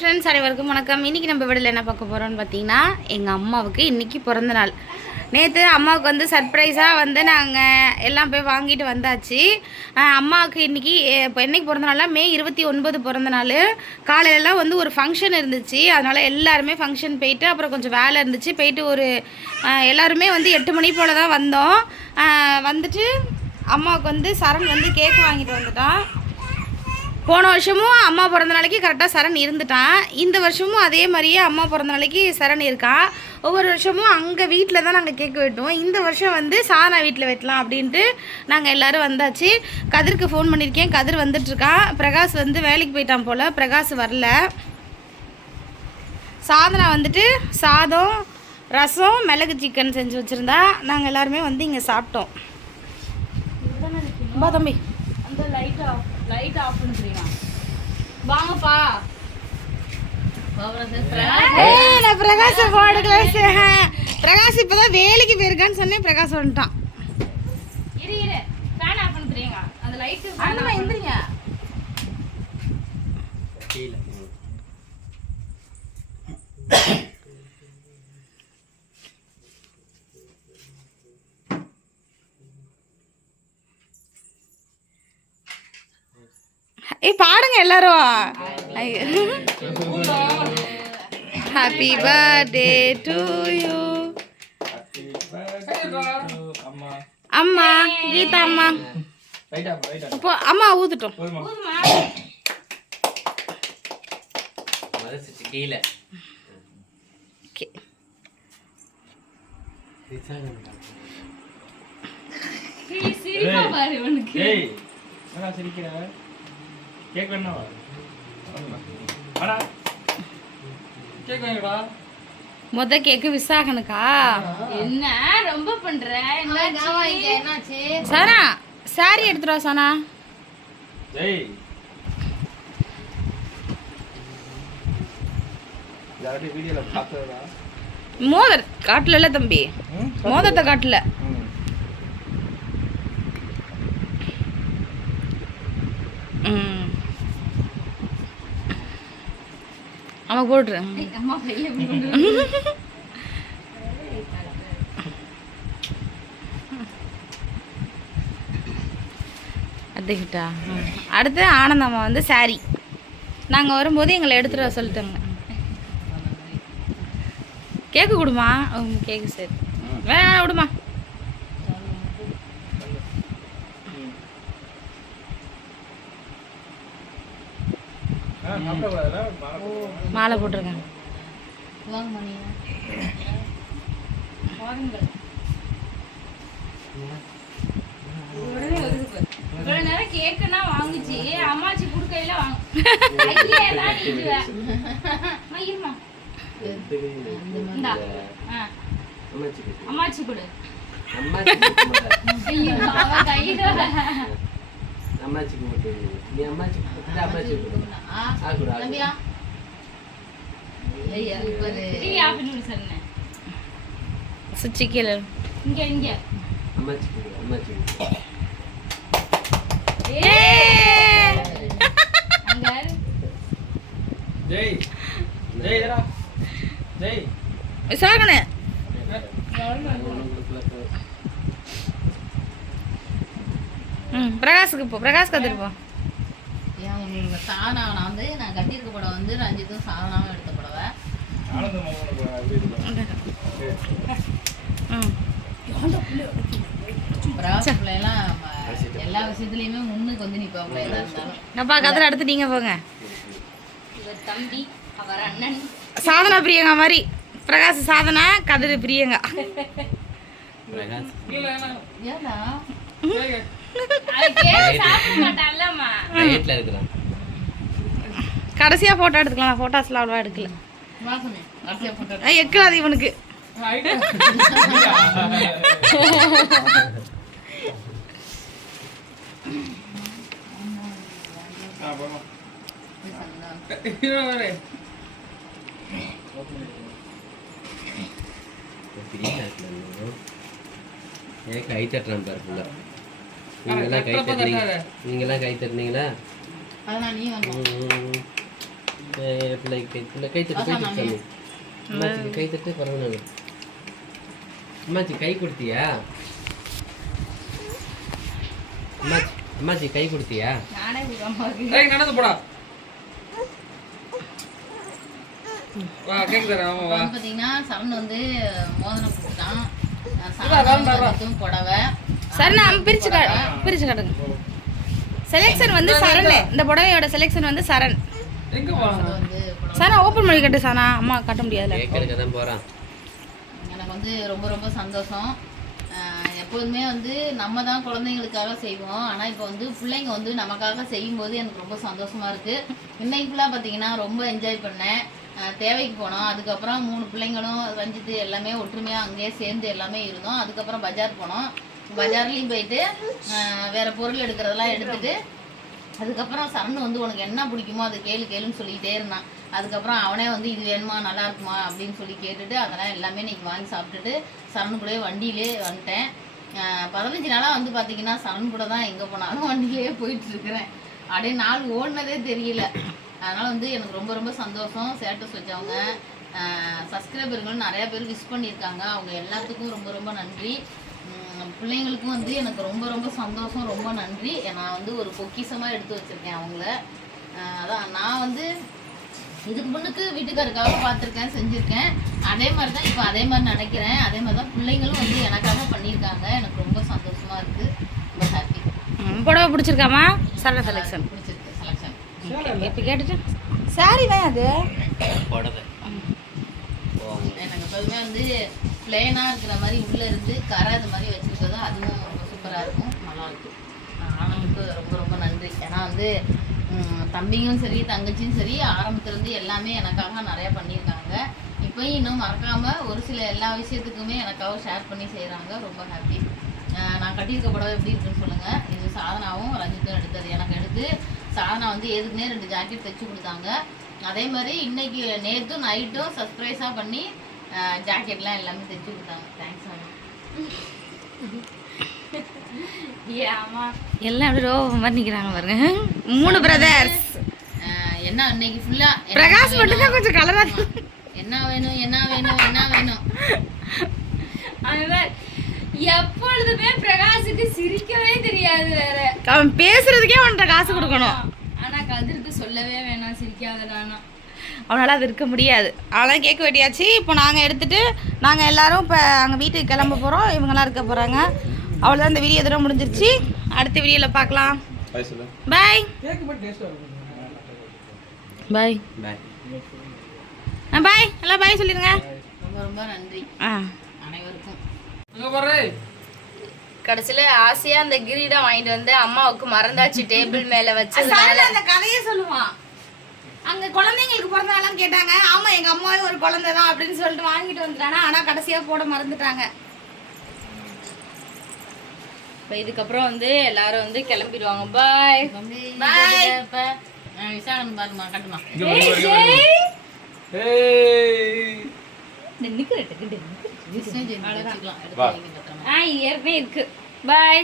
Friends அனைவருக்கும் வணக்கம். இன்றைக்கி நம்ம வீடியோவில் என்ன பார்க்க போகிறோம்னு பார்த்தீங்கன்னா, எங்கள் அம்மாவுக்கு இன்றைக்கி பிறந்த நாள். நேற்று அம்மாவுக்கு வந்து சர்ப்ரைஸாக வந்து நாங்கள் எல்லாம் போய் வாங்கிட்டு வந்தாச்சு. அம்மாவுக்கு இன்றைக்கி இப்போ என்றைக்கு பிறந்த நாள்னா மே 29 பிறந்த நாள். காலையிலலாம் வந்து ஒரு ஃபங்க்ஷன் இருந்துச்சு, அதனால் எல்லாருமே ஃபங்க்ஷன் போயிட்டு அப்புறம் கொஞ்சம் வேலை இருந்துச்சு போயிட்டு ஒரு எல்லாருமே வந்து 8 மணி போல் தான் வந்தோம். வந்துட்டு அம்மாவுக்கு வந்து சரண் வந்து கேக் வாங்கிட்டு வந்துட்டான். போன வருஷமும் அம்மா பிறந்த நாளைக்கு கரெக்டாக சரண் இருந்துட்டான். இந்த வருஷமும் அதே மாதிரியே அம்மா பிறந்த நாளைக்கு சரண் இருக்கான். ஒவ்வொரு வருஷமும் அங்கே வீட்டில் தான் நாங்கள் கேக் வெட்டுவோம். இந்த வருஷம் வந்து சாதனா வீட்டில் வெட்டலாம் அப்படின்ட்டு நாங்கள் எல்லோரும் வந்தாச்சு. கதிருக்கு ஃபோன் பண்ணியிருக்கேன், கதிர் வந்துட்டுருக்கான். பிரகாஷ் வந்து வேலைக்கு போயிட்டான் போல், பிரகாஷ் வரல. சாதனா வந்துட்டு சாதம், ரசம், மிளகு சிக்கன் செஞ்சு வச்சுருந்தா. நாங்கள் எல்லாருமே வந்து இங்கே சாப்பிட்டோம். பா தம்பி, அந்த லைட் ஆஃப் பண்ணுறீங்க வாங்கப்பா. நான் பிரகாஷ் போடு கிளாஸ். பிரகாஷ் இப்போதான் வேலைக்கு போயிருக்கான்னு சொன்னேன், பிரகாஷ் வந்துட்டான். இரு ஃபேன் ஆஃப் பண்ணுறீங்க, அந்த லைட் அண்ணா எந்திரிங்க. பாடுங்க எல்லாரும். Happy birthday to you. அம்மா கீதா அம்மா அப்போ அம்மா ஊத்துட்டோம். மொத கேக்கு விசாகனுக்கா? என்ன ரொம்ப பண்ற? என்னாச்சு? சனா சாரி எடுத்துருவா சனா. மோதர் காட்டல தம்பி, மோதத்தை காட்டல. அம்மா போடுற அதுக்கிட்டா. அடுத்து ஆனந்தம்மா வந்து சாரி நாங்கள் வரும்போது எங்களை எடுத்துகிட்டு வர சொல்லிட்டோங்க. கேக்கு கொடுமா. கேக்கு சரி வேணா விடுமா. மாலை போட்டிருக்கேன். கேக்குன்னா வாங்குச்சு, அம்மாச்சி குடுக்கையில அம்மாச்சி கொடு. அம்மாச்சிக்கு மட்டும் நீ அம்மாச்சி அம்மாச்சி சுச்சி கீழே இங்க இங்க அம்மாச்சிக்கு அம்மாச்சி ஜெய் ஜெய் ஜெய் விசாகனே. பிரகாஷுக்கு போ, பிரகாஷ் கத்திருப்போம். சாதனா வந்து நான் கட்டியிருக்க படம் வந்து ரஞ்சித்தும் சாதனாவும் எடுத்த படவை. எல்லா விஷயத்துலயுமே முன்னுக்கு வந்து நிப்பாங்க. அப்பா கதிர அடுத்து நீங்க போங்க. இவர் தம்பி, அவர் அண்ணன். சாதனா பிரியங்கா மாதிரி. பிரகாஷ் சாதனா, கதிர பிரியங்கா. கடைசியா போட்டோ எடுத்துக்கலாம். போட்டோஸ்லாம் அவ்வளவா எடுக்கல. எக்காது இவனுக்கு. கை தட்டுறான் பாருங்க. நீங்களாம் கை தட்டுறீங்களா? அதான் நீ வந்து பிள்ளைக்கு கை தட்டு சாமி. அம்மாச்சிக்கு கை தட்டு பிறந்தநாள். அம்மாச்சி கை கொடுத்தியா? அம்மாச்சி கை கொடுத்தியா? நானே விடாம ஏய் நடந்து போடா. வா கேக் தரேன் ஆமா வா. பாத்தீங்கன்னா சரண் வந்து மோதிரம் போட்டான். சரண் புடவை. சரண் அவன் பிரிச்சு காட்டுங்க. செலெக்ஷன் வந்து சரண். இந்த புடவையோட செலெக்ஷன் வந்து சரண். எங்க போறாங்க? வந்து சானா ஓப்பன் பண்ணி கட்டு சானா. அம்மா காட்ட முடியாதுல. கேக் எடுக்க தான் போறான். எனக்கு வந்து ரொம்ப ரொம்ப சந்தோஷம். எப்போதுமே வந்து நம்ம தான் குழந்தைங்களுக்காக செய்வோம். ஆனால் இப்போ வந்து பிள்ளைங்க வந்து நமக்காக செய்யும்போது எனக்கு ரொம்ப சந்தோஷமா இருக்கு. இன்னைக்கு ஃபுல்லாக பார்த்தீங்கன்னா ரொம்ப என்ஜாய் பண்ணேன். தேவைக்கு போனோம். அதுக்கப்புறம் 3 பிள்ளைங்களும் ரஞ்சித்து எல்லாமே ஒற்றுமையாக அங்கேயே சேர்ந்து எல்லாமே இருந்தோம். அதுக்கப்புறம் பஜார் போனோம். பஜார்லேயும் போயிட்டு வேற பொருள் எடுக்கிறதெல்லாம் எடுத்துட்டு அதுக்கப்புறம் சரண் வந்து உனக்கு என்ன பிடிக்குமோ அதை கேளுன்னு சொல்லிக்கிட்டே இருந்தான். அதுக்கப்புறம் அவனே வந்து இது வேணுமா நல்லா இருக்குமா அப்படின்னு சொல்லி கேட்டுட்டு அதெல்லாம் எல்லாமே இன்னைக்கு வாங்கி சாப்பிட்டுட்டு சரண் கூட வண்டியிலே வந்துட்டேன். 15 நாளாக வந்து பார்த்தீங்கன்னா சரண் கூட தான் எங்கே போனாலும் வண்டியிலே போயிட்டு இருக்கிறேன். அப்படியே நாள் ஓடினதே தெரியல. அதனால் வந்து எனக்கு ரொம்ப ரொம்ப சந்தோஷம். ஸ்டேட்டஸ் வச்சவங்க சப்ஸ்கிரைபர்களும் நிறையா பேர் விஷ் பண்ணியிருக்காங்க. அவங்க எல்லாத்துக்கும் ரொம்ப ரொம்ப நன்றி. பிள்ளைங்களுக்கும் வந்து எனக்கு ரொம்ப ரொம்ப சந்தோஷம், ரொம்ப நன்றி. நான் வந்து ஒரு பொக்கிஷமாக எடுத்து வச்சுருக்கேன் அவங்கள. அதான் நான் வந்து இதுக்கு முன்னுக்கு வீட்டுக்காருக்காக பார்த்துருக்கேன், செஞ்சுருக்கேன். அதே மாதிரி தான் இப்போ அதே மாதிரி நினைக்கிறேன். அதே மாதிரி தான் பிள்ளைங்களும் வந்து எனக்காக பண்ணியிருக்காங்க. எனக்கு ரொம்ப சந்தோஷமாக இருக்குது. ரொம்ப ஹாப்பி. புடவை பிடிச்சிருக்காமா? சரண செலெக்ஷன் பிடிச்சிருக்கு செலெக்ஷன். இப்போ கேட்டுட்டு சாரி தான் அது புடவை. எனக்கு எப்போதுமே வந்து பிளெயினாக இருக்கிற மாதிரி உள்ளே இருந்து கராது மாதிரி வச்சுருக்கிறது அதுவும் ரொம்ப சூப்பராக இருக்கும், நல்லாயிருக்கும். ஆனந்துக்கு ரொம்ப ரொம்ப நன்றி. ஏன்னா வந்து தம்பிங்களும் சரி தங்கச்சியும் சரி ஆரம்பத்துலேருந்து எல்லாமே எனக்காக நிறையா பண்ணியிருக்காங்க. இப்போயும் இன்னும் மறக்காமல் ஒரு சில எல்லா விஷயத்துக்குமே எனக்காக ஷேர் பண்ணி செய்கிறாங்க. ரொம்ப ஹாப்பி. நான் கட்டியிருக்க புடவை எப்படி இருக்குன்னு சொல்லுங்கள். இது சாதனாவும் ரஞ்சித்தும் எடுத்தது. எனக்கு எடுத்து சாதனா வந்து எதுக்குன்னே 2 ஜாக்கெட் தைச்சி கொடுத்தாங்க. அதே மாதிரி இன்னைக்கு நேற்றும் நைட்டும் சர்ப்ரைஸாக பண்ணி ஜாக்கெட்லாம் எல்லாமே தைச்சி கொடுத்தாங்க. Thanks ma'am. எல்லாம் அப்படி ரோவம் மாதிரி நிற்கிறாங்க பாருங்க. 3 பிரதர்ஸ். என்ன இன்னைக்கு ஃபுல்லாக பிரகாஷ் மட்டும் தான் கொஞ்சம் கலரா. என்ன வேணும் என்ன வேணும் என்ன வேணும். எப்பொழுதுமே பிரகாஷுக்கு சிரிக்கவே தெரியாது வேற. அவன் பேசுறதுக்கே அவன்கிட்ட காசு கொடுக்கணும். ஆனா கதிருக்கு சொல்லவே வேணாம் சிரிக்காதடானா. அவனால் அது இருக்க முடியாது. அதெல்லாம் கேட்க வேண்டியாச்சு. இப்போ நாங்கள் எடுத்துகிட்டு நாங்கள் எல்லோரும் இப்போ அங்கே வீட்டுக்கு கிளம்ப போகிறோம். இவங்கெல்லாம் இருக்க போகிறாங்க. அவ்வளோதான். இந்த வீடியோ எதுவும் முடிஞ்சிருச்சு. அடுத்த வீடியோவில் பார்க்கலாம். பாய் பாய் பாய் எல்லாம் பாய் சொல்லிடுங்க. ரொம்ப ரொம்ப நன்றி அனைவருக்கும். கடைசியில் ஆசையாக அந்த கிரீடம் வாங்கிட்டு வந்து அம்மாவுக்கு மறந்தாச்சு டேபிள் மேலே வச்சு. அந்த கதையை சொல்லுவான். அங்கே குழந்தைங்களுக்கு பிறந்தாலும் கேட்டாங்க. ஆமாம் எங்கள் அம்மாவே ஒரு குழந்தை தான் அப்படின்னு சொல்லிட்டு வாங்கிட்டு வந்துட்டானா. ஆனால் கடைசியாக போட மறந்துட்டாங்க. இப்போ இதுக்கப்புறம் வந்து எல்லாரும் வந்து கிளம்பிடுவாங்க. பாய் பாய். இப்போ விசாகன் பாருமா கட்டுமா. நிற்கிறேன். வச்சுக்கலாம் எடுத்து வைங்க பத்திரமா. ஏற்கனவே இருக்கு. பாய்.